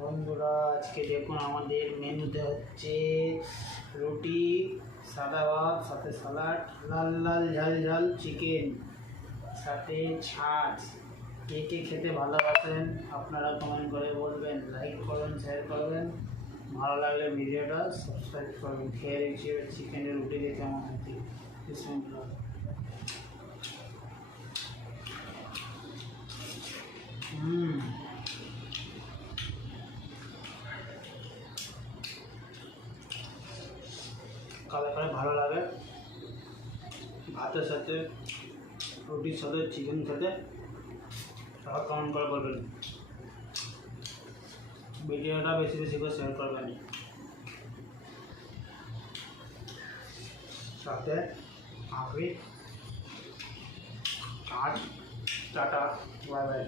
বন্ধুরা আজকে দেখুন আমাদের মেনুতে হচ্ছে রুটি, সাদা ভাত, সাথে স্যালাড, লাল লাল ঝাল ঝাল চিকেন, সাথে ছাঁচ। কে কে খেতে ভালোবাসেন আপনারা কমেন্ট করে বলবেন, লাইক করবেন, শেয়ার করবেন, ভালো লাগলে ভিডিওটা সাবস্ক্রাইব করবেন। খেয়ে দেখছি চিকেনের রুটি দিয়ে কেমন হচ্ছে। বিসমিল্লাহ। কালে কালে ভালো লাগে ভাতের সাথে, রুটির সাথে চিকেন খেতে। তারা কমেন্ট করে বলবেন, ভিডিওটা বেশি বেশি করে শেয়ার করবেন। সাথে আখরি চাট, টাটা, বাই বাই।